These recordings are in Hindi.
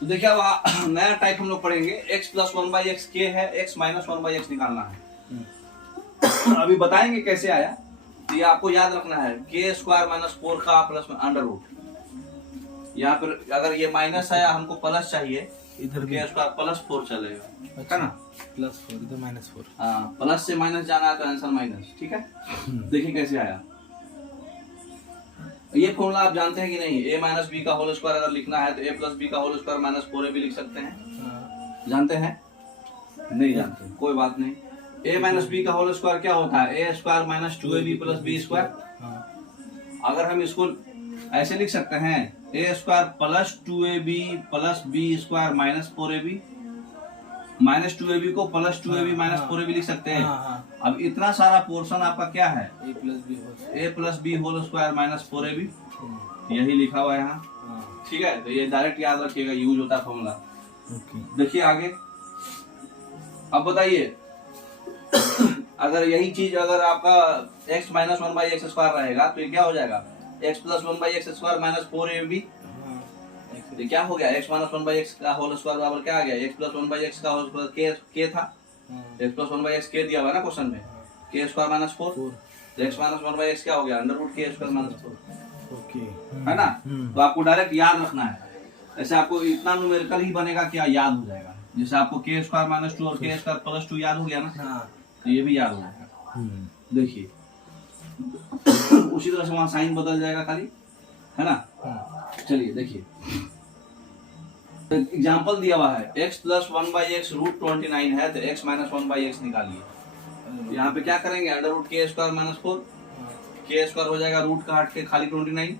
तो देखिए अब नया टाइप हम लोग पढ़ेंगे, x plus one by x के है, x minus one by x निकालना है। अभी बताएंगे कैसे आया। तो ये आपको याद रखना है, के स्क्वायर माइनस 4 का प्लस में अंडर रूट। यहाँ पर अगर ये माइनस आया, हमको प्लस चाहिए, इधर के स्क्वायर प्लस 4 चलेगा, है ना, प्लस 4 इधर माइनस 4। हाँ, प्लस से माइनस जाना है तो आंसर माइनस। ठीक है, देखिए कैसे आया। ये फॉर्मूला आप जानते हैं कि नहीं, a माइनस बी का होल स्क्वायर अगर लिखना है तो a प्लस बी का होल स्क्वायर माइनस 4ab लिख सकते हैं। जानते हैं? नहीं जानते, कोई बात नहीं। a माइनस बी का होल स्क्वायर क्या होता है, a square minus 2ab plus B square. अगर हम इसको ऐसे लिख सकते हैं, a square plus 2ab plus B square minus 4ab, minus 2ab को प्लस 2ab माइनस 4ab लिख सकते हैं। अब इतना सारा पोर्शन आपका क्या है, a plus B whole square minus 4ab, यही लिखा हुआ है यहाँ। ठीक है, तो ये डायरेक्ट याद रखिएगा, यूज होता है फॉर्मूला। देखिए आगे, अब बताइए अगर यही चीज अगर आपका x minus one by x square रहेगा तो ये क्या हो जाएगा, x plus one by x square minus 4ab। तो क्या हो गया, x minus one by x का होल स्क्वायर बराबर क्या आ गया, x plus one by x का होल स्क्वायर के था, x plus one by x के दिया हुआ है ना क्वेश्चन में, के स्क्वायर माइनस 4। तो x minus one by x क्या हो गया, अंडर रूट के स्क्वायर माइनस 4। ओके, है ना। तो आपको डायरेक्ट याद रखना है, ऐसे आपको इतना न्यूमेरिकल ही बनेगा, क्या याद हो जाएगा। जैसे आपको के स्क्वायर माइनस 2 और के स्क्वायर प्लस 2 याद हो गया ना, तो ये भी याद हो जाएगा। देखिए उसी तरह से वहां साइन बदल जाएगा खाली, है ना। चलिए देखिए, एग्जाम्पल दिया हुआ है, x plus one by X root 29 है, तो x minus one by X निकालिए। यहाँ पे क्या करेंगे, अंडर रूट के स्क्वायर माइनस 4, के स्क्वायर हो जाएगा रूट का हट के खाली 29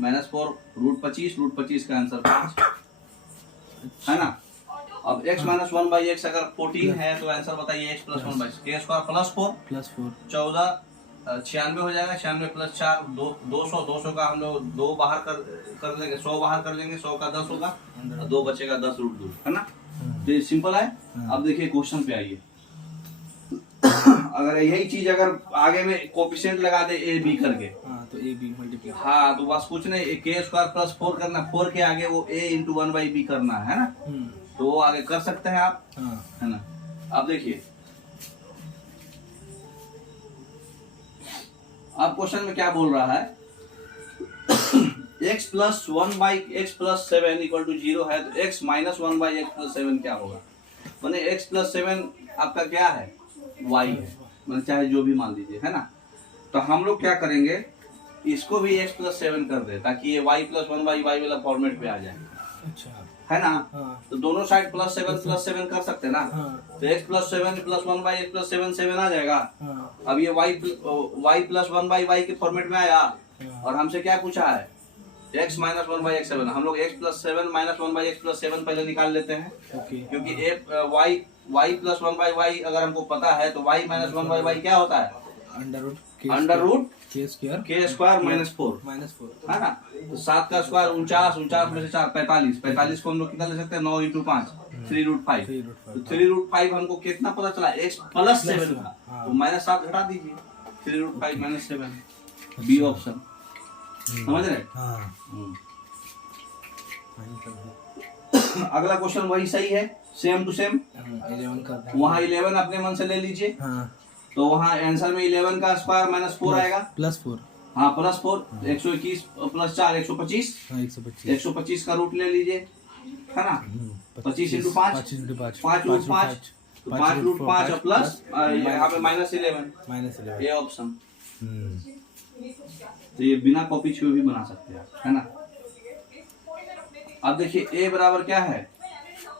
माइनस 4 रूट 25, रूट 25 का आंसर 5, है ना। अब x minus one by x अगर 14 है तो आंसर बताइए, x प्लस वन बाई के स्क्वायर प्लस 4 14 96 हो जाएगा, 96 प्लस 4 200, 200 का हम लोग 2 बाहर कर लेंगे, 100 बाहर कर लेंगे, 100 का 10 होगा, 2 बचेगा 10 रूट 2, है ना। तो सिंपल है। अब देखिए क्वेश्चन पे आइए, अगर यही चीज अगर आगे में कोफिशिएंट लगा दे ए बी करके, तो ए बी मल्टीप्लाई, हाँ, तो बस कुछ नहीं, के स्क्वायर प्लस 4 करना, 4 के आगे वो a इंटू 1 बाई बी करना है ना, तो वो आगे कर सकते हैं आप, है ना। अब देखिए, अब क्वेश्चन में क्या बोल रहा है, x plus one by X plus 7 equal to 0 है, तो x minus one by X plus 7 क्या होगा, मैंने x प्लस 7 आपका क्या है, y है, मैंने चाहे जो भी मान लीजिए, है ना। तो हम लोग क्या करेंगे, इसको भी x प्लस 7 कर दे, ताकि ये y plus one by Y वाला फॉर्मेट पे आ जाए, है ना। तो दोनों साइड प्लस 7 कर सकते हैं ना। तो x plus 7 plus 1 by X plus 7 आ जाएगा। अब ये y प्लस 1 बाई वाई के फॉर्मेट में आया, और हमसे क्या पूछा है, x माइनस 1 बाई एक्स 7। हम लोग x plus 7 minus 1 by X plus 7 पहले निकाल लेते हैं, क्योंकि y प्लस 1 बाई वाई अगर हमको पता है तो y माइनस 1 बाई वाई क्या होता है, अंडर रूट के स्क्वायर माइनस 4, है ना। तो 7 का स्क्वायर 49, 49 में से 4 45, 45 को हम लोग कितना ले सकते हैं, 9 इंटू 5 3 रूट 5। तो 3 रूट 5 हमको कितना पता चला, x प्लस 7 का, तो माइनस 7 घटा दीजिए, 3 रूट 5 माइनस 7, बी ऑप्शन, समझ रहे। अगला क्वेश्चन वही सही है, सेम टू सेम, वहाँ 11 अपने मन से ले लीजिए, तो वहाँ आंसर में 11 का स्क्वायर माइनस 4 आएगा, प्लस 4, हाँ प्लस 4, 121 प्लस 4 125, 125 का रूट ले लीजिए, है ना। 25 इंटू 5 5 रूट 5, तो 5 रूट 5 और प्लस यहाँ पे माइनस 11, ये ऑप्शन। तो ये बिना कॉपी छुए भी बना सकते हैं, है ना। अब देखिए a बराबर क्या है,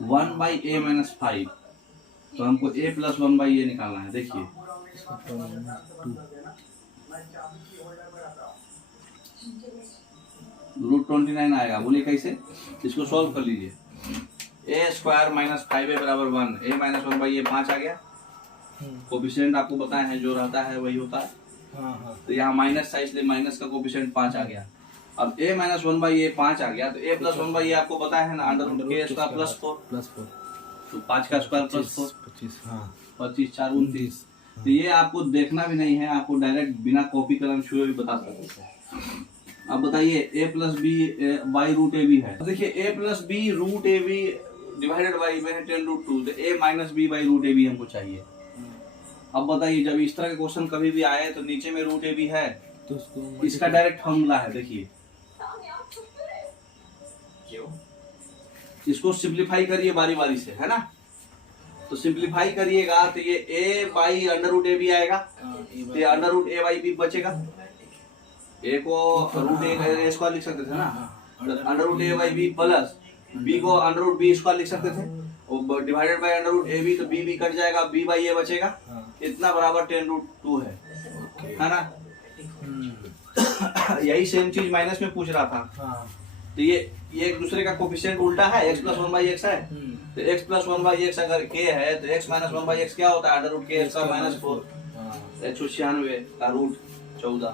1 बाई ए माइनस 5, तो हमको a प्लस 1 बाई ए निकालना है। देखिए रूट 29 आएगा, बोलिए कैसे, इसको सॉल्व कर लीजिए। a स्क्वायर माइनस 5a बराबर 1, a माइनस 1 बाई ए 5 आ गया, कोफिशिएंट आपको बताए हैं, जो रहता है वही होता है। तो यहाँ माइनस था, इसलिए माइनस का कोफिशिएंट 5 आ गया। अब a माइनस 1 बाई ए 5 आ गया, तो a प्लस 1 बाई ए आपको बताया है ना, अंडर रूट के स्क्वायर प्लस 4, तो 5 का स्क्वायर प्लस 4, 25 4 29। तो ये आपको देखना भी नहीं है, आपको डायरेक्ट बिना कॉपी कलम छुए भी बता सकते हैं। अब बताइए a plus B by root A B है। देखिए a plus B root A B divided by में है 10√2, तो a minus B by root A B हमको चाहिए। अब बताइए जब इस तरह के क्वेश्चन कभी भी आए तो नीचे में रूट ए बी है तो उसको इसका डायरेक्ट फॉर्मूला है। देखिए इसको सिंप्लीफाई करिए बारी बारी से, है ना। तो सिंप्लीफाई करिएगा तो ये a by under root A B आएगा, तो ये under root A by B बचेगा। a को रूट ए स्क्वायर लिख सकते थे ना, under root A by B plus b को अंडर रूट बी स्क्वायर लिख सकते थे, और divided by under root A B, तो b कट जाएगा, b बाई ए बचेगा, इतना बराबर 10√2 है ना। यही सेम चीज माइनस में पूछ रहा था। तो ये एक दूसरे का कोफिशिएंट उल्टा है, x प्लस 1/x है, तो x प्लस 1/x अगर k है तो x माइनस 1/x क्या होता है, अंडर रूट k का माइनस 4, 196 का रूट 14।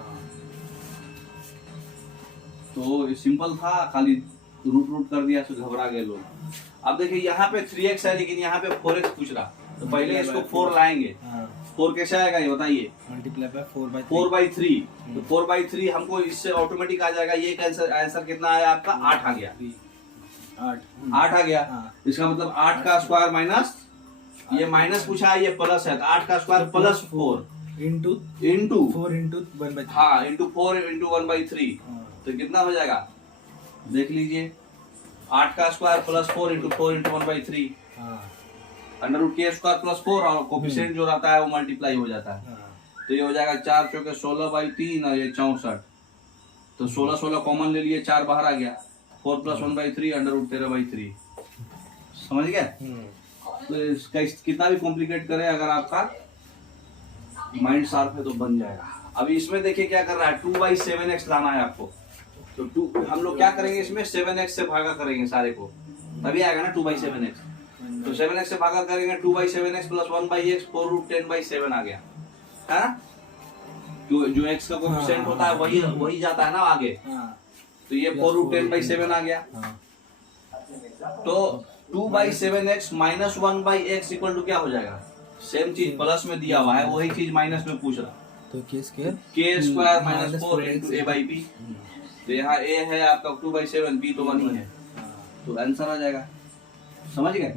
तो सिंपल था, खाली रूट कर दिया तो घबरा गए लोग। अब देखिए यहाँ पे 3x है लेकिन यहाँ पे 4x पूछ रहा, तो पहले इसको 4 लाएंगे। 4 कैसे आएगा ये बताइए, मल्टीप्लाई बाय 4/3, तो 4/3 हमको इससे ऑटोमेटिक आ जाएगा। ये आंसर कितना आया आपका, 8 आ गया, 8 आ गया। इसका मतलब 8 का स्क्वायर माइनस, ये माइनस पूछा है, ये प्लस है, तो 8 का स्क्वायर प्लस 4 इंटू 4 इंटू 1/3। हाँ, इंटू 4 इंटू 1/3, तो कितना हो जाएगा देख लीजिए, 8 का square plus 4 into 4 into 1/3, under root के स्क्वायर प्लस 4, और कोफिशिएंट जो रहता है वो मल्टीप्लाई हो जाता है। तो ये हो जाएगा 4 चौके 16/3 और ये 64, तो 16 कॉमन ले लिए, 4 बाहर आ गया, 4 प्लस 1/3 अंडर रूट 13/3। समझ गए। तो इसका कितना भी कॉम्प्लिकेट करे, अगर आपका माइंड शार्प है तो बन जाएगा। अभी इसमें देखिए क्या कर रहा है, 2/7x लाना है आपको, तो हम लोग क्या करेंगे, इसमें 7x से भागा करेंगे सारे को, तभी आएगा ना 2/7x। तो 7x से भागा करेंगे, 2/7x प्लस 1/x 4√10/7 आ गया, है ना। जो x का कोएफिशिएंट होता है वही जाता है ना आगे, तो ये 4√10/7 आ गया। तो 2/7x minus 1/x equal to क्या हो जाएगा, सेम चीज प्लस में दिया हुआ है, वही चीज माइनस में पूछ रहा, तो k square minus 4 into a by B. तो यहाँ a है आपका 2/7, b तो 1 ही है, तो आंसर आ जाएगा। समझ गए।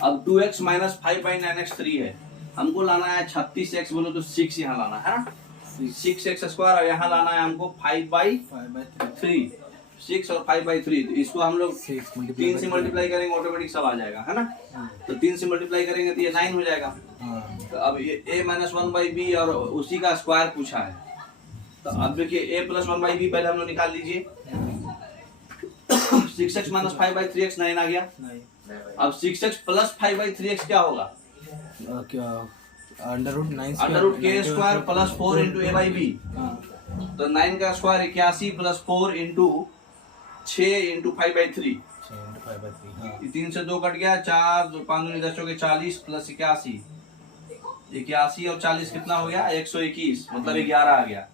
अब 2x माइनस 5/9x 3 है, हमको लाना है 36x, बोलो तो 6 यहाँ लाना है ना, 6x स्क्वायर, और यहाँ लाना है हमको 5/3, 6 और 5/3। तो इसको हम लोग 3 से मल्टीप्लाई करेंगे, ऑटोमेटिक सब आ जाएगा, है ना। तो 3 से मल्टीप्लाई करेंगे तो ये 9 हो जाएगा। तो अब ये a माइनस 1/b और उसी का स्क्वायर पूछा है, तो अब देखिए a प्लस 1/b पहले हम लोग निकाल लीजिए। 6x माइनस 5/3x 9 आ गया। अब 6x प्लस 5/3x क्या होगा, क्या under root k square plus 4 into a by B. तो 9 का स्क्वायर 81 प्लस 4 इंटू 6 इंटू 5/3, 3 से 2 कट गया, 4 5 दूनी 10 चौके 40 प्लस 81, 81 और 40 कितना हो गया, 121, मतलब 11 आ गया,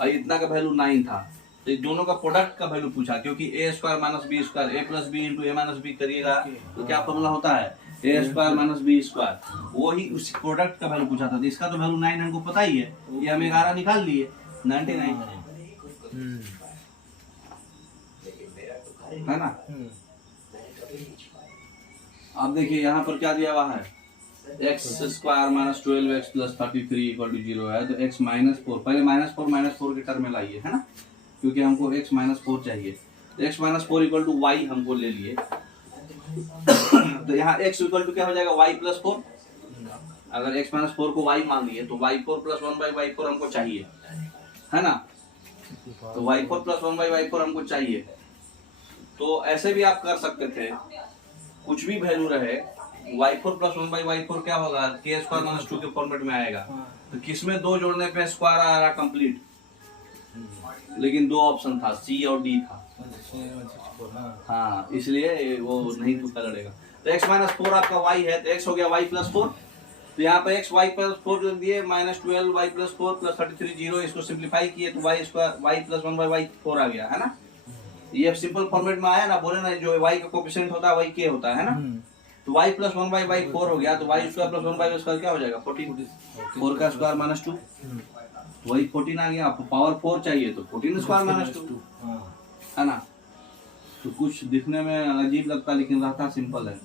और इतना का वैल्यू 9 था। तो दोनों का प्रोडक्ट का वैल्यू पूछा, क्योंकि a square minus B square, a plus B into a minus B करिएगा तो क्या फॉर्मूला होता है, a square minus B square, वही उस प्रोडक्ट का वैल्यू पूछा था। तो इसका तो वैल्यू 9 हमको पता ही है, ये हम 11 निकाल लिए, 99 है ना। अब देखिए यहाँ पर क्या दिया हुआ है, x square minus 12x plus 33 equal to 0 है, तो x माइनस 4, पहले -4 के टर्म में लाइए, है ना, क्योंकि हमको x माइनस 4 चाहिए। तो x minus 4 equal to y हमको ले लिए। तो यहाँ x इक्वल टू क्या हो जाएगा, y प्लस 4। अगर x माइनस 4 को y मान लिए तो y4 प्लस 1/y4 हमको चाहिए, है ना। तो y4 प्लस 1/y4 हमको चाहिए। तो ऐसे भी आप कर सकते थे, कुछ भी वैल्यू रहे, y4 प्लस 1/y4 क्या होगा, k स्क्वायर माइनस 2 के फॉर्मेट में आएगा। तो किसमें 2 जोड़ने पे स्क्वायर आ रहा कंप्लीट, लेकिन 2 ऑप्शन था, C और D था। हाँ, इसलिए वो नहीं तुक्का लड़ेगा। तो x माइनस 4 आपका y है, तो x हो गया y प्लस 4। तो यहाँ पे x y प्लस 4 रख दिए, -12 y प्लस 4 प्लस 33 0, इसको सिंप्लीफाई किए तो y square y plus 1/y4 आ गया, है ना। ये सिंपल फॉर्मेट में आया ना, बोले ना जो y का कोएफिशिएंट होता है वही k होता है ना। तो y प्लस 1/y4 हो गया, तो y square plus 1/y square क्या हो जाएगा, 14, 4 का स्क्वायर माइनस 2, वही 14 आ गया। आपको पावर 4 चाहिए तो 14 स्क्वायर माइनस 2 हाँ है ना। तो कुछ दिखने में अजीब लगता है लेकिन रहता सिंपल है।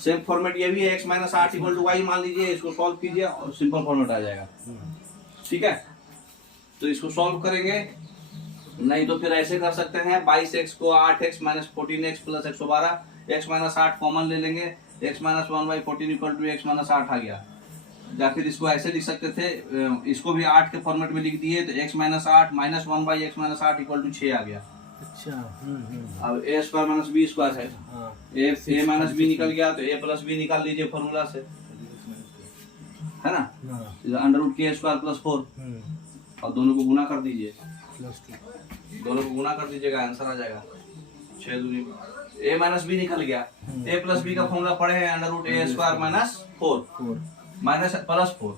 सेम फॉर्मेट ये भी है, x minus 8 equal to Y मान लीजिए, इसको सॉल्व कीजिए और सिंपल फॉर्मेट आ जाएगा। ठीक है, तो इसको सॉल्व करेंगे, नहीं तो फिर ऐसे कर सकते हैं 22x को 8x minus 14x plus 112, x minus 8 common ले लेंगे, x minus 1/14 equal to x minus 8 आ गया। या फिर इसको ऐसे लिख सकते थे, इसको भी 8 के फॉर्मेट में लिख दिए तो x minus 8 minus 1/x minus 8 equal to 6 आ गया। अच्छा अब a square minus b square है, हाँ a माइनस b निकल गया तो a प्लस b निकाल लीजिए फॉर्मूला से, है ना। हाँ under root k square plus 4 और दोनों को गुना कर दीजिए, +2 दोनों को गुना कर दीजिएगा, आंसर आ जाएगा 6 दूनी a माइनस b निकल गया। a प्लस b का फॉर्मूला पढ़े हैं, under root a square minus 4 minus plus 4,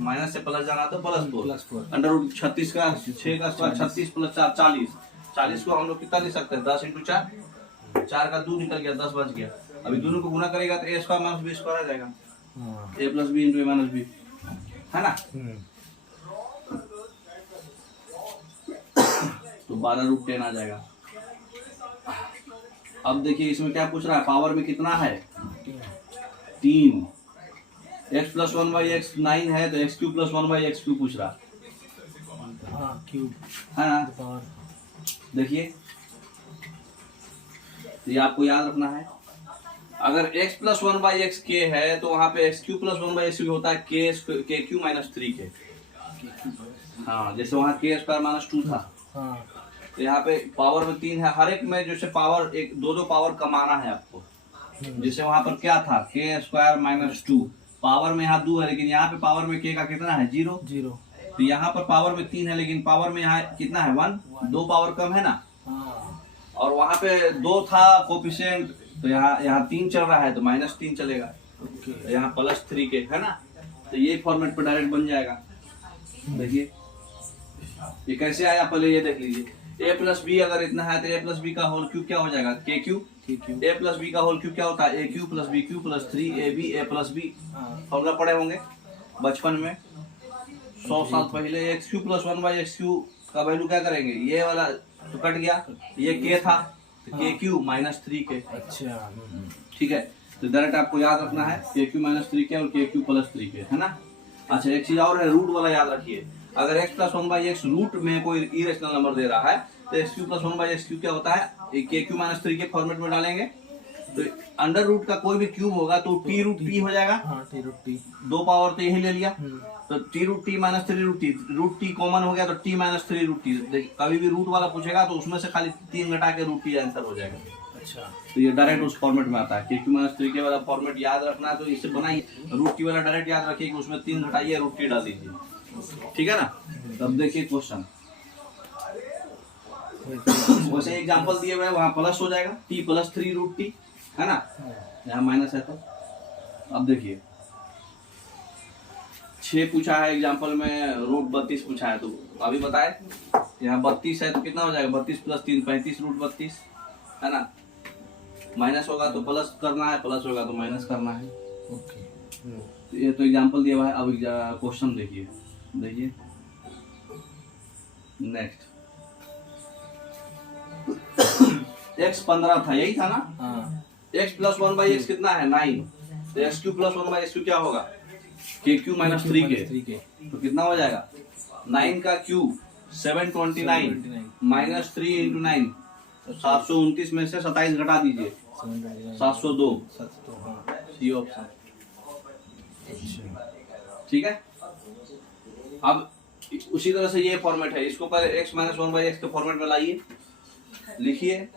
minus से प्लस जाना तो प्लस 4 अंडर रूट 36 का 6 का स्क्वायर 36 प्लस 4 40, 40 को हम लोग कितना लिख सकते हैं 10 इंटू 4 का 2 निकल गया 10 बच गया। अभी दोनों को गुना करेगा तो a square minus b square आ जाएगा, a plus b into a minus b, है ना। तो 12 रूट 10 आ जाएगा। अब देखिए इसमें क्या पूछ रहा है, पावर में कितना है 3, x प्लस 1/x 9 है तो x cube plus 1/x cube पूछ रहा हाँ क्यूब है ना। पावर देखिए ये आपको याद रखना है, अगर x प्लस 1/x k है तो वहां पे x cube plus 1/x cube होता है k क्यूब माइनस 3k। हाँ जैसे वहाँ k स्क्वायर माइनस 2 था, हाँ तो यहाँ पे पावर में 3 है, हर एक में जैसे पावर एक दो पावर कमाना है आपको। जैसे वहां पर क्या था k स्क्वायर माइनस 2, पावर में यहाँ 2 है लेकिन यहाँ पे पावर में k का कितना है 0। तो यहाँ पर पावर में 3 है लेकिन पावर में यहाँ कितना है 1, 2 पावर कम है ना। हाँ और वहाँ पे 2 था कोफिशिएंट, तो यहाँ 3 चल रहा है तो -3 चलेगा, तो यहाँ +3 के है ना। तो ये फॉर्मेट पर डायरेक्ट बन जाएगा। देखिए ये कैसे आया, पहले ये देख लीजिए, a प्लस बी अगर इतना है तो a प्लस बी का होल क्यूब क्या हो जाएगा k cube, a plus B का होल क्यूब क्या होता है a cube plus b cube plus 3ab a plus b। Formula पढ़े होंगे बचपन में 100 साल पहले। x cube plus 1/x cube का वैल्यू क्या करेंगे, ये वाला तो कट गया, ये k था तो k क्यूब माइनस 3k। अच्छा ठीक है, तो डायरेक्ट आपको याद रखना है k क्यूब माइनस 3k और k क्यूब प्लस 3k, है ना। अच्छा एक चीज और है, रूट वाला याद रखिए, अगर x प्लस 1/x रूट में कोई इरेशनल नंबर दे रहा है तो x cube plus 1/x cube क्या होता है, k cube minus 3k format में डालेंगे तो अंडर रूट का कोई भी क्यूब होगा तो t रूट t हो जाएगा। हाँ t रूट t 2 पावर तो यही ले लिया, तो t root t minus 3 root t common हो गया तो t माइनस 3 रूट t। कभी भी रूट वाला पूछेगा तो उसमें से खाली 3 घटा के रूट t आंसर हो जाएगा। अच्छा तो ये डायरेक्ट उस फॉर्मेट में आता है, k क्यूब माइनस 3k वाला फॉर्मेट याद रखना है तो इससे बनाइए, रूट t वाला डायरेक्ट याद रखिए कि उसमें 3 घटाइए रूट t डाल दीजिए, ठीक है ना। तब देखिए क्वेश्चन वैसे एग्जांपल दिए हुए हैं, वहाँ प्लस हो जाएगा t प्लस 3 रूट t, है ना, यहाँ माइनस है तो। अब देखिए 6 पूछा है एग्जांपल में, रूट 32 पूछा है, तो अभी बताए यहाँ 32 है तो कितना हो जाएगा 32 प्लस 3 35 रूट 32, है ना। माइनस होगा तो प्लस करना है, प्लस होगा तो माइनस करना है। ओके ये तो एग्जांपल दिया हुआ है। अब क्वेश्चन देखिए, देखिए नेक्स्ट x 15 था, यही था ना। हाँ x प्लस 1/x कितना है 9, तो x cube plus 1/x cube क्या होगा k क्यूब माइनस 3k, तो कितना हो जाएगा 9 का क्यूब 729 माइनस 3 इंटू 9 729 में से 27 घटा दीजिए 702, सी ऑप्शन। ठीक है, अब उसी तरह से ये फॉर्मेट है, इसको पहले x माइनस 1/x के फॉर्मेट में लाइए, लिखिए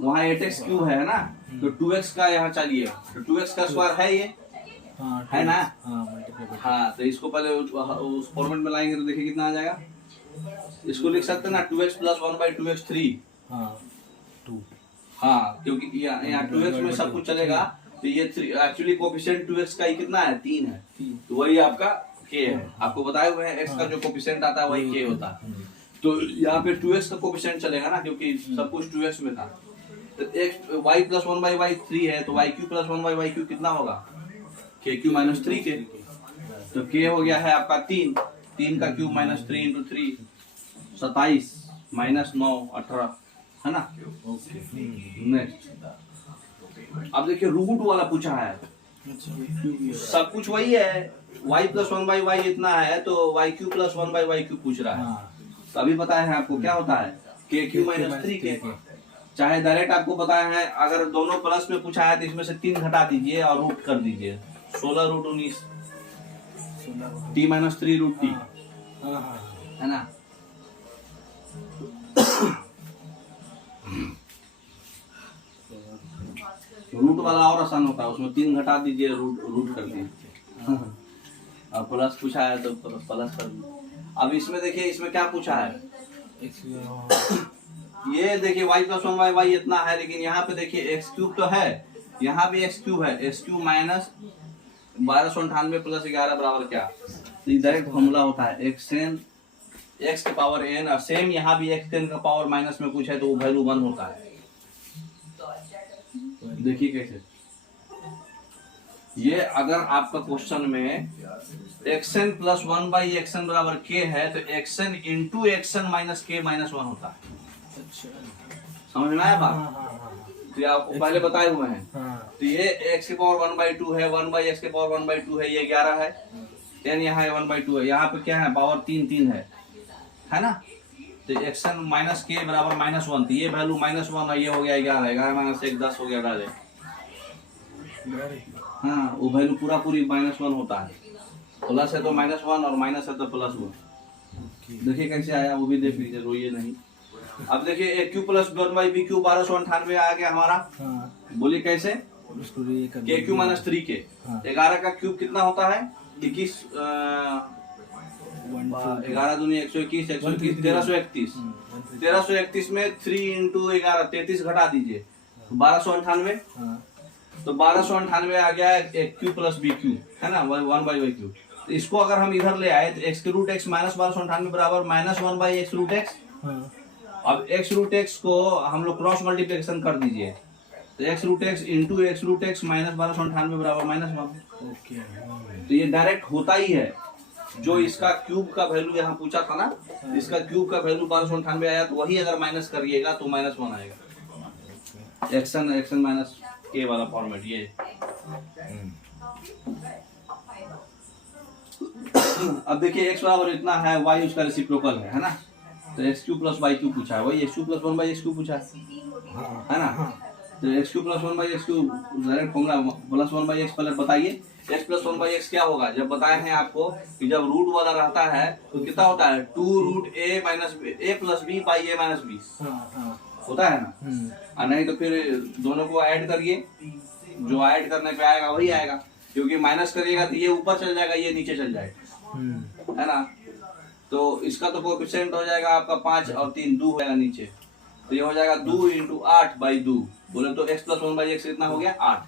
वहाँ 8x क्यूब है ना, तो 2x का यहाँ चाहिए, तो 2x का स्क्वायर है ये, है ना। हाँ तो इसको पहले उस फॉर्मेट में लाएंगे तो देखिए कितना आ जाएगा, इसको लिख सकते हैं ना 2x प्लस 1/2x 3। हाँ क्योंकि यहाँ 2x में सब कुछ चलेगा, तो ये एक्चुअली कोफिशिएंट 2x का ही कितना है 3 है, तो वही आपका k है। आपको बताए हुए हैं x का जो कोफिशिएंट आता है वही k होता है, तो यहाँ पे 2x का कोफिशिएंट चलेगा ना क्योंकि सब कुछ 2x में था। तो x y प्लस 1/y 3 है तो y cube plus 1/y cube कितना होगा k क्यूब माइनस 3k, तो k हो गया है आपका 3 3 का क्यूब माइनस 3 इंटू 3 27 माइनस 9 18 है ना। ओके। नेक्स्ट अब देखिए रूट वाला पूछा है, अच्छा क्यूब ये सब कुछ वही है, y प्लस 1/y इतना है तो y cube plus 1/y cube पूछ रहा है। हाँ तो अभी बताया है आपको क्या होता है k क्यूब माइनस 3k। चाहे डायरेक्ट आपको बताया है, अगर दोनों प्लस में पूछा है तो इसमें से 3 घटा दीजिए और रूट कर दीजिए 16 root 19 t minus 3 root t हाँ हाँ है ना। रूट वाला और आसान होता है, उसमें 3 घटा दीजिए रूट रूट कर दीजिए और प्लस पूछा है तो प्लस कर दीजिए। अब इसमें देखिए इसमें क्या पूछा है, ये देखिए y प्लस 1/y इतना है, लेकिन यहाँ पे देखिए x क्यूब तो है, यहाँ भी x क्यूब है, x क्यूब माइनस 1298 प्लस 11 बराबर क्या। तो ये डायरेक्ट फॉर्मूला होता है xn x के पावर n, और सेम यहाँ भी xn का पावर माइनस में कुछ है तो वो वैल्यू 1 होता है। देखिए कैसे, ये अगर आपका क्वेश्चन में xn प्लस 1/xn बराबर k है तो xn into xn minus k minus 1 होता है। अच्छा समझ में आया बात। हाँ तो ये आपको पहले बताए हुए हैं। हाँ तो ये x के पावर 1/2 है, 1/x के पावर 1/2 है, ये 11 है, n यहाँ है 1/2 है, यहाँ पे क्या है पावर 3 है ना। तो xn माइनस k बराबर माइनस 1, तो ये वैल्यू माइनस 1 है, ये हो गया 11, 11 माइनस 1 10 हो गया डायरेक्ट। हाँ वो वैल्यू पूरी माइनस 1 होता है, प्लस है तो माइनस 1 और माइनस है तो प्लस 1। देखिए कैसे आया वो भी देख लीजिए, रोइए नहीं। अब देखिए a Q plus 1/b Q 1298 आ गया हमारा। बोलिए कैसे, k क्यू माइनस 3k, 11 का क्यूब कितना होता है 21, 11 दूनी 121, 121 1331, 1331 में 3 इंटू 11 33 घटा दीजिए 1298, तो 1298 आ गया क्यू प्लस बी क्यू है ना 1/y क्यू। तो इसको अगर हम इधर ले आए तो x के रूट x माइनस 1298 बराबर माइनस 1/x रूट x। अब x रूट x को हम लोग क्रॉस मल्टीप्लिकेशन कर दीजिए, तो x root x into x root x minus 1298 बराबर माइनस 1। तो ये डायरेक्ट होता ही है, जो इसका क्यूब का वैल्यू यहाँ पूछा था ना, इसका क्यूब का वैल्यू 1298 आया, तो वही अगर माइनस करिएगा तो माइनस 1 आएगा। एक्शन माइनस के वाला फॉर्मेट ये। अब देखिए x बराबर इतना है, y उसका रेसिप्रोकल है ना। तो x cube plus y cube पूछा है, वही x cube plus 1/x cube पूछा है ना। तो x cube plus 1/x cube direct formula plus 1/x पहले बताइए, x प्लस 1/x क्या होगा। जब बताए हैं आपको कि जब रूट वाला रहता है तो कितना होता है 2 root a minus a plus b by a minus b होता है ना। और नहीं तो फिर दोनों को ऐड करिए, जो ऐड करने पे आएगा वही आएगा, क्योंकि माइनस करिएगा तो ये ऊपर चल जाएगा, ये नीचे चल जाएगा है ना। तो इसका तो कोएफिशिएंट हो जाएगा आपका 5 और 3 2 होगा नीचे, तो ये हो जाएगा 2 इंटू 8/2, बोले तो x प्लस 1/x कितना हो गया 8।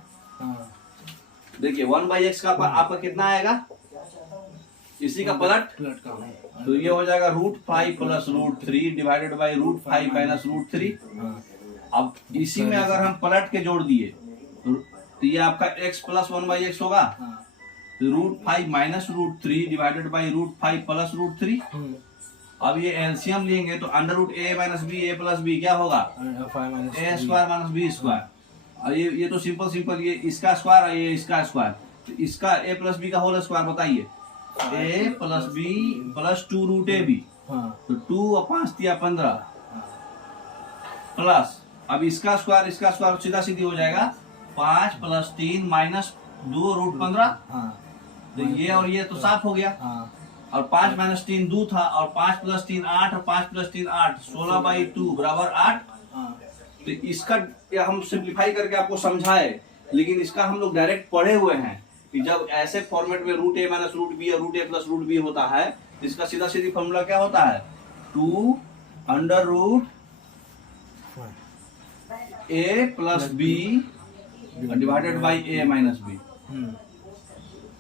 देखिए 1/x का आपका कितना आएगा, इसी का पलट, तो ये हो जाएगा √5 प्लस √3 डिवाइडेड बाई √5 माइनस √3। अब इसी में अगर हम पलट के जोड़ दिए तो ये आपका x प्लस 1/x होगा, √5 माइनस √3 डिवाइडेड बाई √5 प्लस √3। अब ये एलसीएम लेंगे तो √a minus b a plus b क्या होगा a square minus b square. और ये तो सिंपल, ये इसका स्क्वायर और ये इसका स्क्वायर, तो इसका a प्लस b का होल स्क्वायर बताइए, a plus b plus 2 √ab, तो 2 और 5 दिया 15 प्लस, अब इसका स्क्वायर सीधा सीधी हो जाएगा 5 प्लस 3 माइनस 2 √15। तो ये और ये तो साफ हो गया, और 5 माइनस 3 2 था, और 5 प्लस 3 8 और 5 प्लस 3 8, 16/2 बराबर 8। तो इसका हम सिंप्लीफाई करके आपको समझाए, लेकिन इसका हम लोग डायरेक्ट पढ़े हुए हैं कि जब ऐसे फॉर्मेट में √a माइनस √b और √a प्लस √b होता है, इसका सीधा सीधी फॉर्मूला क्या होता है 2 under √a plus b divided by a minus b।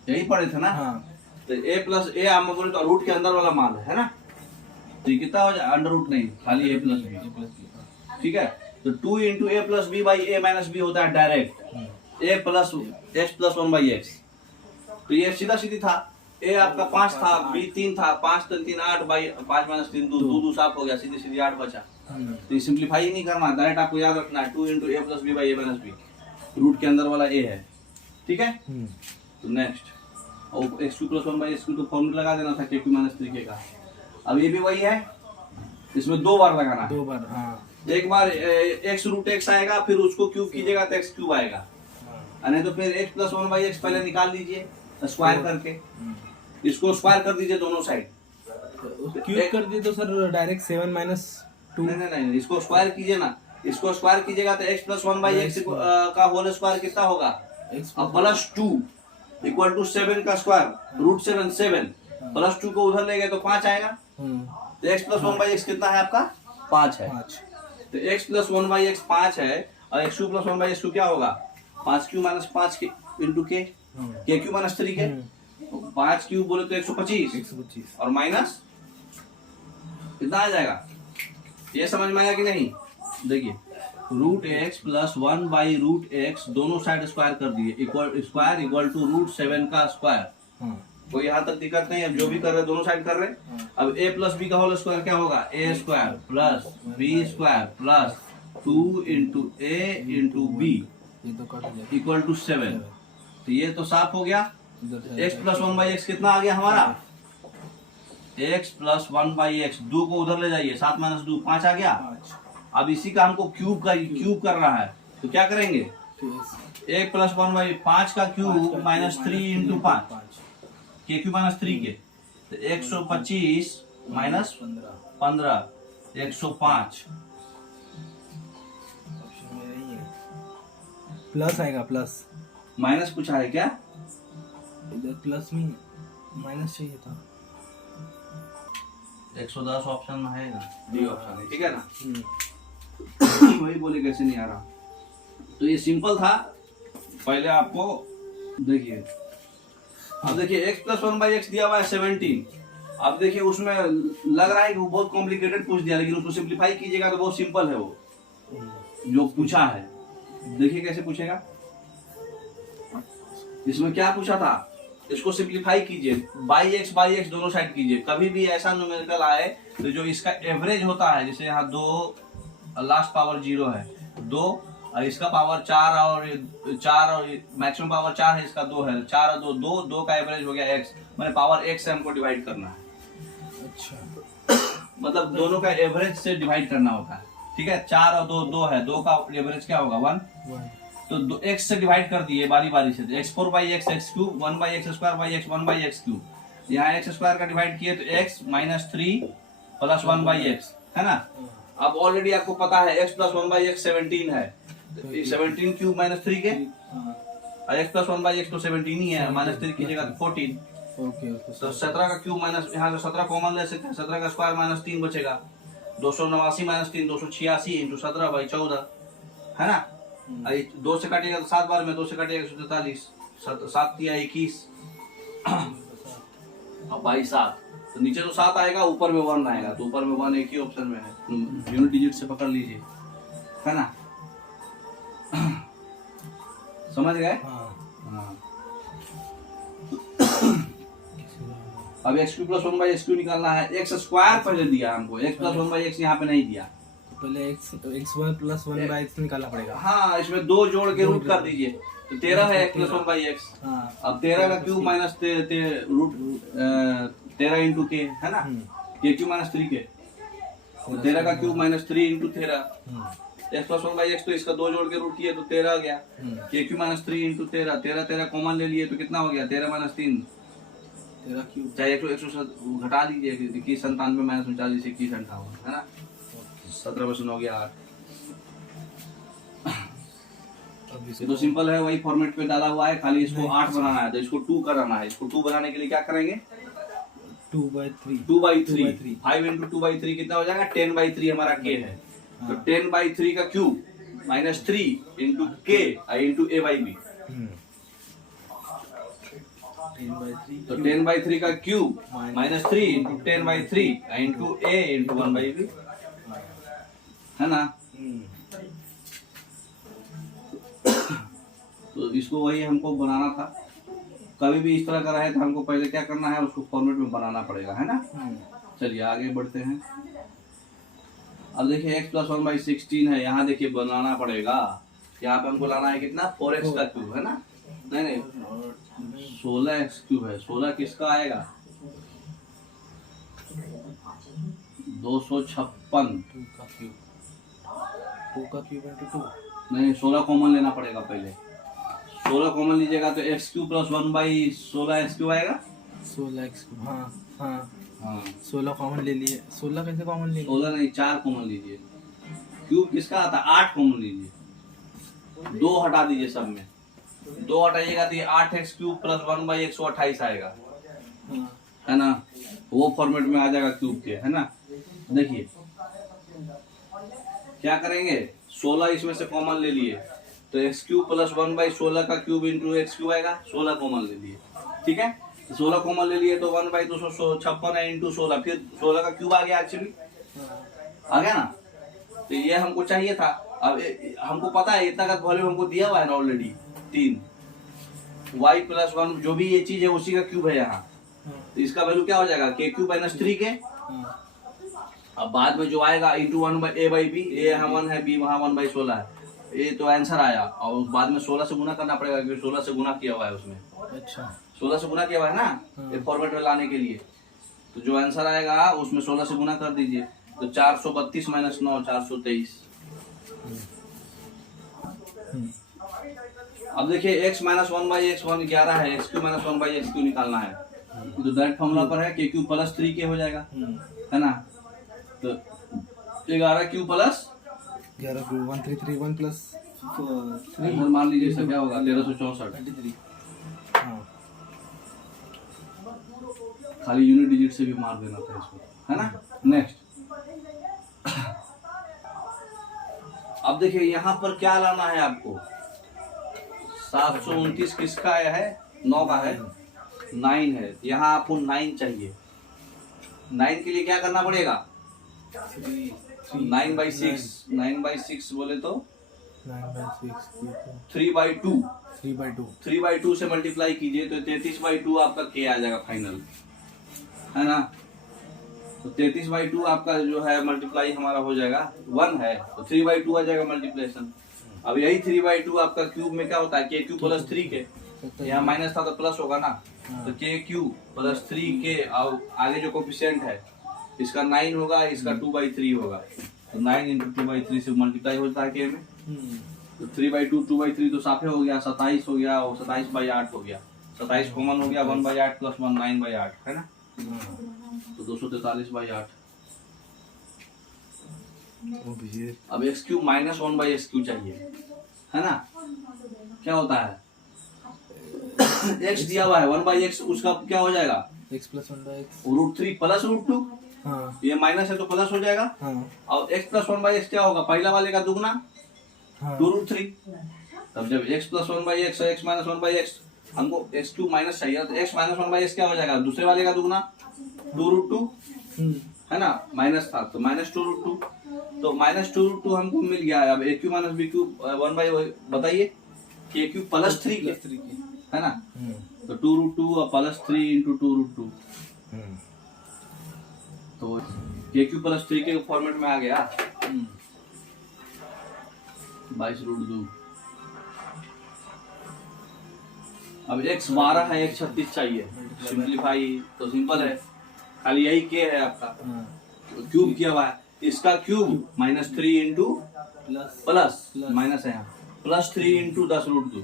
यही पढ़े थे ना। तो a प्लस a आप बोले तो रूट के अंदर वाला मान है ना, तो कितना हो जाए अंडर रूट नहीं, खाली a प्लस b, ठीक है। तो 2 into a plus b by a minus b होता है direct a plus x plus 1/x। तो ये सीधा सीधी था, ए आपका 5 था, बी 3 था, 5 3 3 8 बाई 5 माइनस 3 2 2 साफ हो गया, सीधे सीधे 8 बचा। तो ये सिंप्लीफाई ही नहीं करना, डायरेक्ट आपको याद रखना है 2 into A plus B by A minus B, root के अंदर वाला ए है, ठीक है। तो नेक्स्ट और x Q plus 1 by x Q, तो फॉर्मूला लगा देना था के क्यू माइनस 3 के का। अब ये भी वही है, इसमें 2 बार लगाना है, 2 बार। हाँ एक बार एक्स रूट एक्स आएगा, फिर उसको क्यूब कीजिएगा तो एक्स क्यूब आएगा, नहीं तो फिर एक्स प्लस 1 बाई एक्स पहले निकाल लीजिए स्क्वायर करके, इसको स्क्वायर कर दीजिए दोनों साइड, क्यूब कर दिए तो सर डायरेक्ट 7 माइनस 2। नहीं, इसको स्क्वायर कीजिए ना, इसको स्क्वायर कीजिएगा तो एक्स प्लस 1 बाई एक्स का होल स्क्वायर कितना होगा, अब प्लस 2 इक्वल टू 7 का स्क्वायर रूट 7 7 प्लस 2 को उधर ले गए तो 5 आएगा, तो एक्स प्लस 1 बाई एक्स कितना है आपका 5 है, तो एक्स प्लस 1 बाई एक्स 5 है, और x Q plus 1 by x Q क्या होगा 5 क्यू माइनस 5 के इंटू के क्यू माइनस 3 के, 5 क्यू बोले तो 125 और माइनस कितना आ जाएगा, ये समझ में आया कि नहीं। देखिए root X plus 1 by root X दोनों साइड स्क्वायर कर दिए, equal square equal to root 7 का स्क्वायर, कोई यहाँ तक दिक्कत नहीं, अब जो भी कर रहे दोनों साइड कर रहे। अब a प्लस बी का होल स्क्वायर क्या होगा, A square plus B square plus 2 into A into B equal to 7, तो ये तो साफ हो गया। x प्लस 1 बाई एक्स कितना आ गया हमारा, x प्लस 1 बाई एक्स, 2 को उधर ले जाइए, 7 माइनस 2 5 आ गया। अब इसी का हमको क्यूब करना है, तो क्या करेंगे, एक प्लस 1 बाई 5 का क्यूब माइनस 3 इंटू 5 के क्यू माइनस 3 के, तो 125 माइनस 15 105 प्लस आएगा, प्लस माइनस पूछा है क्या, इधर प्लस में माइनस चाहिए था, 110 ऑप्शन में है ना, डी ऑप्शन है, ठीक है ना। वही बोले कैसे नहीं आ रहा, तो ये सिंपल था पहले आपको देखिए। अब देखिए x प्लस 1 बाई एक्स दिया हुआ है 17, अब देखिए उसमें लग रहा है कि वो बहुत कॉम्प्लिकेटेड पूछ दिया, लेकिन उसको सिंप्लीफाई कीजिएगा तो बहुत सिंपल है वो जो पूछा है। देखिए कैसे पूछेगा, इसमें क्या पूछा था, इसको सिंप्लीफाई कीजिए, बाई एक्स दोनों साइड कीजिए, कभी भी ऐसा न्यूमेरिकल आए तो जो इसका एवरेज होता है, जैसे यहाँ 2 लास्ट पावर 0 है 2 और इसका पावर 4 और मैक्सिमम पावर 4 है, इसका 2 है, 4 और 2 का एवरेज हो गया x, मैंने पावर x से हमको डिवाइड करना है। अच्छा मतलब दोनों का एवरेज से डिवाइड करना होता है, ठीक है। 4 और 2 है, 2 का एवरेज क्या होगा 1, तो x से डिवाइड कर दिए बारी बारी से, तो x4 by x x cube 1 by x square by x 1 by x cube, यहाँ एक्स स्क्वायर का डिवाइड किए तो x minus 3 plus 1 by x है ना। अब ऑलरेडी आपको पता है x प्लस 1 बाई एक्स 17 है, 17 क्यूब माइनस 3 के, और x प्लस 1 बाई एक्स तो 17 ही है, माइनस 3 कीजिएगा तो 14, तो 17 का क्यूब माइनस, यहाँ से 17 कॉमन ले सकते हैं, 17 का स्क्वायर माइनस 3 बचेगा, 289 माइनस 3 286 इंटू 17 बाई 14 है ना। 2 से काटिएगा तो 7 बार में, 2 से काटिएगा 143, 7 दिया 21 और बाई 7, तो नीचे तो 7 आएगा, ऊपर में 1 आएगा, तो ऊपर में 1 एक ही ऑप्शन में है, यूनिट डिजिट से पकड़ लीजिए है ना। समझ गए। हाँ। अब x Q plus 1 by x Q निकालना है, एक्स स्क्वायर पहले दिया हमको, एक्स प्लस 1 बाई एक्स यहाँ पे नहीं दिया, पहले x1 प्लस 1 बाई एक्स निकालना पड़ेगा। हाँ इसमें 2 जोड़ के रूट कर दीजिए, तो 13 है x प्लस 1 बाई एक्स, अब 13 का क्यूब माइनस रूट 13 इंटू के है ना, के क्यू माइनस 3 के, 13 का cube minus 3 into 13, x plus 1 by x, तो इसका 2 जोड़ के रूट किए तो 13 आ गया, के क्यू माइनस 3 इंटू 13, 13 कॉमन ले लिए तो कितना हो गया 13 माइनस 3 13 क्यूब, चाहे 100 घटा लीजिए, 21 97 माइनस 39 21 58 है ना, 17 हो गया 8। ये तो सिंपल है, वही फॉर्मेट पे डाला हुआ है, खाली इसको 8 बनाना है, तो इसको 2 कराना है। इसको 2 बनाने के लिए क्या करेंगे, 2/3 5 इंटू 2/3 कितना हो जाएगा 10/3 हमारा k है, तो 10/3 का क्यूब माइनस 3 इंटू के इंटू a बाई बी, तो 10/3 का cube minus 3 into 10/3 into a into 1/b है ना। तो इसको वही हमको बनाना था, कभी भी इस तरह का रहे तो हमको पहले क्या करना है, उसको फॉर्मेट में बनाना पड़ेगा, है ना। चलिए आगे बढ़ते हैं। अब देखिए x प्लस 1/16 है, यहाँ देखिए बनाना पड़ेगा। यहाँ पे हमको लाना है कितना, 4x का क्यूब, है ना। नहीं 16x क्यूब है। 16 किसका आएगा, 256। 2 का क्यूब इंटू 2। नहीं 16 कॉमन लेना पड़ेगा पहले। 16 कॉमन लीजिएगा तो x cube plus 1/16 x cube आएगा। 16x क्यूब, हाँ हाँ हाँ 16 कॉमन ले लिए। 16 कैसे कॉमन ले लिए? 16 नहीं 4 कॉमन लीजिए। क्यूब किसका आता है, 8 कॉमन लीजिए। 2 हटा दीजिए सब में, 2 हटाइएगा तो ये 8x क्यूब प्लस 1/128 आएगा, हाँ। है ना। वो फॉर्मेट में आ जाएगा क्यूब के, है ना। देखिए क्या करेंगे, 16 इसमें से कॉमन ले लिए तो x क्यूब प्लस 1/16 का क्यूब इंटू x क्यूब आएगा। 16 कॉमन ले लिए, ठीक है। 16 कॉमन ले लिए तो 1/256 है इंटू 16, फिर 16 का क्यूब आ गया, एक्चुअली आ गया ना। तो ये हमको चाहिए था। अब हमको पता है इतना का वैल्यू हमको दिया हुआ है ना ऑलरेडी, 3 y प्लस 1 जो भी ये चीज है उसी का क्यूब है यहाँ। तो इसका वैल्यू क्या हो जाएगा, k क्यूब माइनस 3k। अब बाद में जो आएगा इंटू 1/a/b, a यहाँ 1 है, b वहाँ 1/16 है। ये तो आंसर आया, और बाद में 16 से गुना करना पड़ेगा क्योंकि 16 से गुना किया हुआ है उसमें। अच्छा 16 से गुना किया हुआ है ना, ये फॉर्मेट में लाने के लिए। तो जो आंसर आएगा उसमें 16 से गुना कर दीजिए, तो 432 माइनस 9 423। अब देखिए x माइनस 1/x1 11 है, x क्यू माइनस 1/x2 निकालना है। तो डायरेक्ट फॉर्मूला पर है k क्यू प्लस 3k हो जाएगा, है ना। तो 11 क्यू प्लस 11 क्यूब 1331 प्लस 3 मान लीजिए इसका क्या होगा, 1364। 23। हाँ खाली यूनिट डिजिट से भी मार देना था इसको, है ना। नेक्स्ट अब देखिए यहाँ पर क्या लाना है आपको, 729 किसका है, 9 का है, 9 है। यहाँ आपको 9 चाहिए। 9 के लिए क्या करना पड़ेगा, 9/6 9/6 बोले तो 9/6 3/2 3/2 3/2 से मल्टीप्लाई कीजिए तो 33/2 आपका k आ जाएगा फाइनल, है ना। तो 33/2 आपका जो है मल्टीप्लाई हमारा हो जाएगा, 1 है तो 3/2 आ जाएगा मल्टीप्लेशन। अब यही 3/2 आपका क्यूब में क्या होता है, k क्यूब प्लस 3k, यहाँ माइनस था तो प्लस होगा ना। तो k क्यूब प्लस 3k और आगे जो कोफिशिएंट है इसका 9 होगा, इसका 2/3 होगा। तो 9 इंटू 2/3 से मल्टीप्लाई होता है k में। तो 3/2 2/3 तो साफे हो गया, 27 हो गया, और 27/8 हो गया। 27 कॉमन हो गया, 1/8 प्लस 1 9/8, है ना। तो 243/8। अब x cube minus 1/x cube चाहिए, है ना। क्या होता है, x दिया हुआ है 1/x, उसका क्या हो जाएगा, x प्लस 1/x √3 प्लस √2। हाँ ये माइनस है तो प्लस हो जाएगा। हाँ और x प्लस 1/x क्या होगा, पहला वाले का दुगना, हाँ 2√3। तब जब x प्लस 1/x और x माइनस 1/x, हमको x क्यूब माइनस चाहिए तो x माइनस 1/x क्या हो जाएगा, दूसरे वाले का दुगना 2√2, है ना। माइनस था तो माइनस 2√2, तो माइनस 2√2 हमको मिल गया है। अब a cube minus b cube 1/, बताइए k क्यूब प्लस 3k, है ना। तो 2√2 और प्लस 3 इंटू 2√2, तो k cube plus 3k format में आ गया, 22√2। अब x 12 है, x 36 चाहिए, सिंप्लीफाई तो सिंपल है, खाली यही k है आपका, तो क्यूब किया हुआ है। इसका cube minus 3 into plus minus है यहाँ प्लस 3 इंटू 10√2।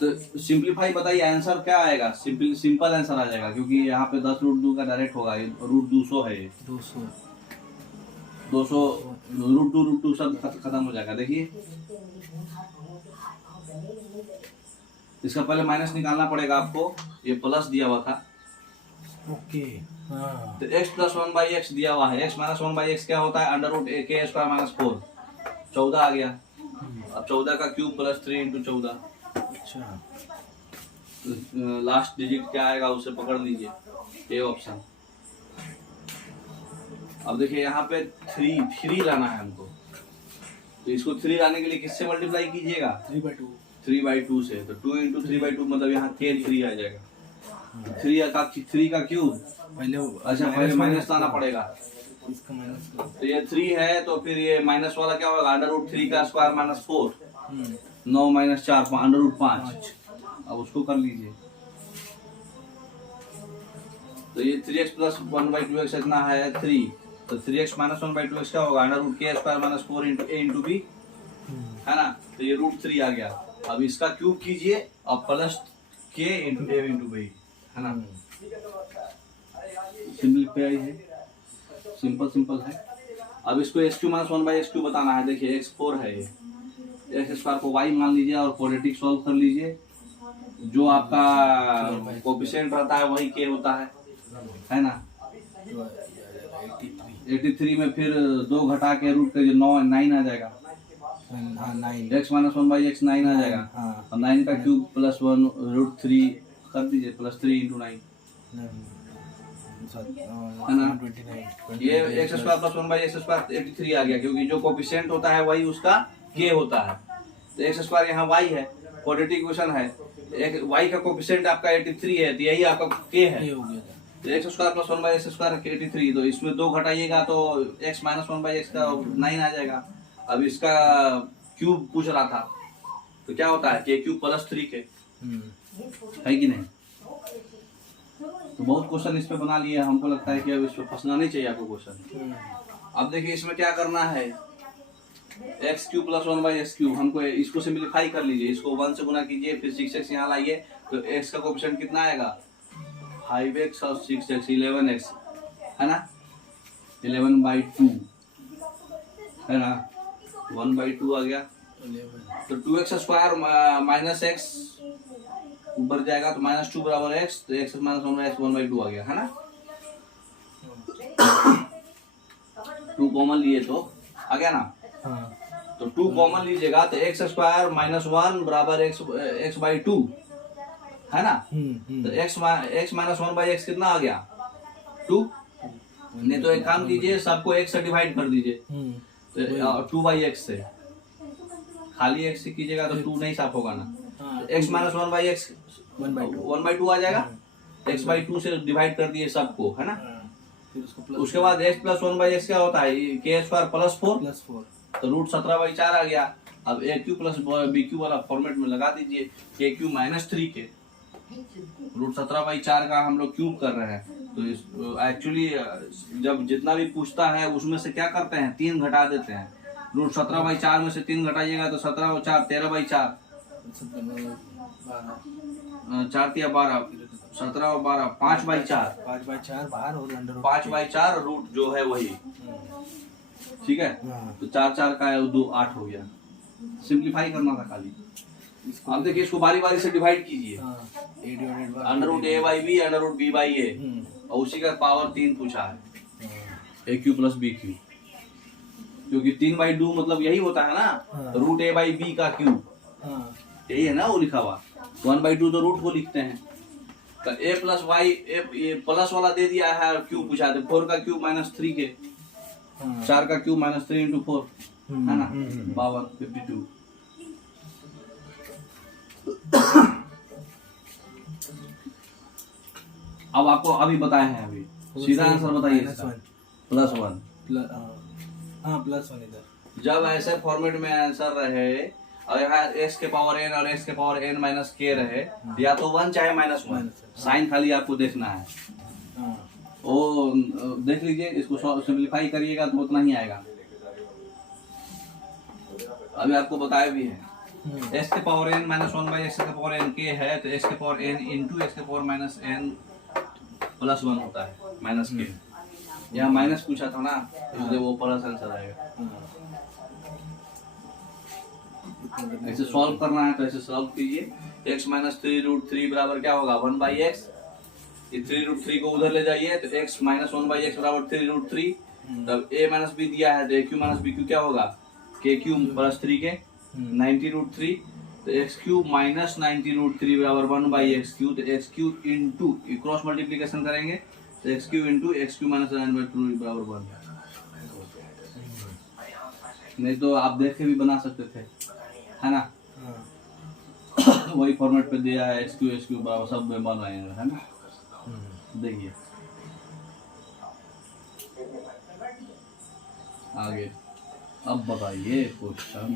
तो सिंप्लीफाई बताइए आंसर क्या आएगा, सिंपल आंसर आ जाएगा क्योंकि यहाँ पे 10√2 का डायरेक्ट होगा, √200 है, 200 √2 सब खत्म हो जाएगा। देखिए इसका पहले माइनस निकालना पड़ेगा आपको, ये प्लस दिया हुआ था। ओके हाँ तो x प्लस 1/x दिया हुआ है, x माइनस 1/x क्या होता है, √k² माइनस 4, 14 आ गया। अब 14 का क्यूब प्लस 3 इंटू 14। अच्छा लास्ट डिजिट क्या आएगा उसे पकड़ लीजिए, ए ऑप्शन। अब देखिए यहाँ पे 3 लाना है हमको, तो इसको 3 लाने के लिए किससे मल्टीप्लाई कीजिएगा, 3/2 3/2 से, तो 2 इंटू 3/2 मतलब यहाँ के 3 आ जाएगा। 3 का क्यूब, पहले अच्छा पहले माइनस लाना पड़ेगा। इसका माइनस करो। तो ये 3 है, तो फिर ये माइनस वाला क्या होगा, √3 का स्क्वायर माइनस 4, 9 माइनस 4 √5। अब उसको कर लीजिए। तो ये 3x प्लस 1/2x इतना है 3, तो 3x माइनस 1/2x क्या होगा, √k² minus 4 into a into B, है ना। तो ये √3 आ गया। अब इसका क्यूब कीजिए और plus k into a into B, है ना। सिंपलीफाई है, सिंपल है। अब इसको x³ माइनस 1/x³ बताना है। देखिए x4 है, ये x² को y मान लीजिए और क्वाड्रेटिक सॉल्व कर लीजिए। जो आपका कोएफिशिएंट रहता है वही k होता है ना। 83 में फिर 2 घटा के रूट के 9 आ जाएगा। हाँ 9 x माइनस 1/x 9 आ जाएगा। हाँ। और 9 का क्यूब प्लस 1 √3 कर दीजिए, प्लस 3 इंटू 9, है ना। ये x² प्लस 1/x² 83 आ गया, क्योंकि जो कोएफिशिएंट होता है वही उसका k होता है। तो x² यहाँ y है, क्वाड्रेटिक इक्वेशन है, y का कोएफिशिएंट आपका 83 है, तो यही आपका k है। तो x² प्लस 1/x² 83, तो इसमें 2 घटाइएगा तो x माइनस 1/x का 9 आ जाएगा। अब इसका क्यूब पूछ रहा था, तो क्या होता है k³ प्लस 3k, है कि नहीं। तो बहुत क्वेश्चन इस पे बना लिए, हमको लगता है कि अब इस पे फंसना नहीं चाहिए आपको क्वेश्चन। अब देखिए इसमें क्या करना है, x³ प्लस 1/x³, हमको इसको सिंपलीफाई कर लीजिए। इसको 1 से गुना कीजिए, फिर 6x यहाँ लाइए, तो x का कोएफिशिएंट कितना आएगा, 5x और 6x 11x, है ना। 11/2 है ना, 1/2 आ गया। तो 2x² माइनस x ऊपर जाएगा, तो -2 बराबर x, तो x माइनस 1/x 1/2 आ गया, है ना। 2 कॉमन लिए तो आ गया ना। तो 2 कॉमन लीजिएगा तो x² माइनस 1 बराबर x/2, है ना। तो x माइनस 1/x कितना आ गया, 2। नहीं तो एक काम कीजिए, सबको x से डिवाइड कर दीजिए, तो 2/x से, खाली x से कीजिएगा तो 2 नहीं साफ होगा ना। तो x माइनस 1/x 1/2 आ जाएगा, x/2 से डिवाइड कर दिए सबको, है ना। उसके बाद x प्लस 1/x क्या होता है, k² प्लस 4, तो √17/4 आ गया। अब a³ प्लस b³ वाला फॉर्मेट में लगा दीजिए, k³ माइनस 3k, √17/4 का हम लोग क्यूब कर रहे हैं। तो एक्चुअली जब जितना भी पूछता है उसमें से क्या करते हैं, 3 घटा देते हैं। √17/4 में से 3 घटाइएगा तो 17 और 4 13/4, 4 × 12, 17 और 12 5/4, 5/4 बाहर और अंडर 5/4 रूट जो है वही, ठीक है। तो 4 4 का 2 8 हो गया। सिंपलीफाई करना था खाली। अब देखिए इसको बारी बारी से डिवाइड कीजिए, √a/b √b/a, और उसी का पावर 3 पूछा है, a³ प्लस b³, क्योंकि 3/2 मतलब यही होता है ना, √a/b का क्यूब, यही है ना वो लिखा हुआ। 1/2 तो रूट को लिखते हैं। तो a प्लस वाई, ये प्लस वाला दे दिया है, क्यूब पूछा है, 4 का क्यूब माइनस 3k, 4 का क्यूब माइनस 3 × 4, है ना, पावर 52। अब आपको अभी बताए हैं, अभी सीधा आंसर बताइए, +1, +1 इधर। जब ऐसे फॉर्मेट में आंसर रहे और यहाँ x के पावर n और x के पावर n माइनस k रहे, या तो 1 चाहे -1, साइन खाली आपको देखना है। वो देख लीजिए, इसको सिंपलीफाई करिएगा तो उतना ही आएगा। अभी आपको बताया भी है, x के पावर n माइनस 1/x के पावर n k है, तो x के पावर n इंटू x के पावर माइनस n प्लस 1 होता है, माइनस k। यहाँ माइनस पूछा था ना, इसलिए वो प्लस आंसर आएगा। ऐसे सॉल्व करना है तो ऐसे सॉल्व कीजिए। x माइनस 3√3 बराबर क्या होगा, 1/x। ये 3√3 को उधर ले जाइए, तो x माइनस 1/x बराबर 3√3। तब a माइनस b दिया है, तो a³ माइनस b³ क्या होगा, k³ प्लस 3k, 90√3। तो x³ माइनस 90√3 बराबर 1/x³। तो x³ इंटू क्रॉस मल्टीप्लीकेशन करेंगे, तो x³ इंटू x³ माइनस 9/2 बराबर 1। नहीं तो आप देख के भी बना सकते थे, है ना। वही फॉर्मेट पे दिया है, एक्स क्यू बराबर सब में बन रहे हैं, है ना। देखिए आगे, अब बताइए क्वेश्चन।